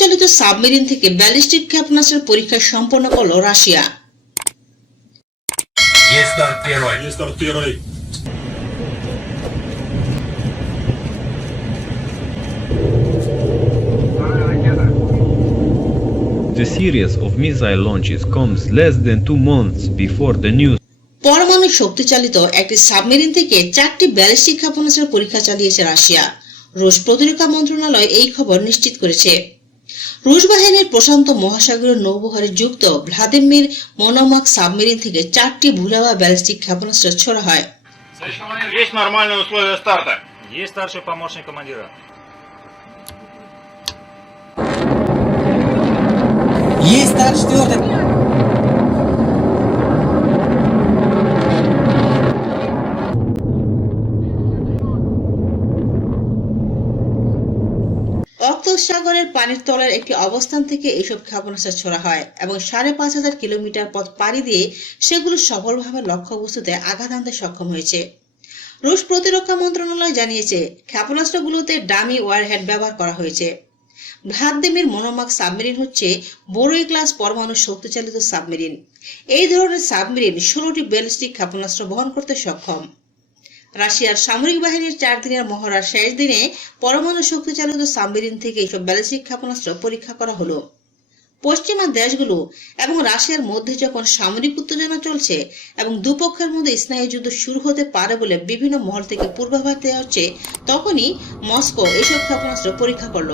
চালিত সাবমেরিন থেকে ব্যালিস্টিক ক্ষেপণাস্ত্রের পরীক্ষা সম্পন্ন করল রাশিয়া। পরমাণু শক্তি চালিত একটি সাবমেরিন থেকে চারটি ব্যালিস্টিক ক্ষেপণাস্ত্রের পরীক্ষা চালিয়েছে রাশিয়া। রুশ প্রতিরক্ষা মন্ত্রণালয় এই খবর নিশ্চিত করেছে। রুশ বাহিনীর প্রশান্ত মহাসাগরীয় নৌবহরে যুক্ত ভ্লাদিমির মনোমাক সাবমেরিন থেকে চারটি ভুলাওয়া ব্যালিস্টিক ক্ষেপণাস্ত্র ছোড়া হয় Есть нормальные условия старта. Есть старший помощник командира. Есть старт четвертый. অক্টোস সাগরের পানির তলার একটি অবস্থান থেকে এইসব ক্ষেপণাস্ত্র ছোড়া হয় এবং সাড়ে পাঁচ হাজার কিলোমিটার পথ পাড়ি দিয়ে সেগুলো সফলভাবে লক্ষ্যবস্তুতে আঘাত আনতে সক্ষম হয়েছে। রুশ প্রতিরক্ষা মন্ত্রণালয় জানিয়েছে, ক্ষেপণাস্ত্রগুলোতে ডামি ওয়ারহেড ব্যবহার করা হয়েছে। ভ্লাদিমির মনোমাক সাবমেরিন হচ্ছে বড়ই ক্লাস পরমাণু শক্তিচালিত সাবমেরিন। এই ধরনের সাবমেরিন ষোলোটি ব্যালিস্টিক ক্ষেপণাস্ত্র বহন করতে সক্ষম। রাশিয়ার সামরিক বাহিনীর চার দিনের মহড়ার শেষ দিনে পরমাণু শক্তিচালিত সাবমেরিন থেকে এইসব ব্যালিস্টিক ক্ষেপণাস্ত্র পরীক্ষা করা হলো। পশ্চিমা দেশগুলো এবং রাশিয়ার মধ্যে যখন সামরিক উত্তেজনা চলছে এবং দুপক্ষের মধ্যে স্নায়ু যুদ্ধ শুরু হতে পারে বলে বিভিন্ন মহল থেকে পূর্বাভাস দেওয়া হচ্ছে, তখনই মস্কো এইসব ক্ষেপণাস্ত্র পরীক্ষা করল।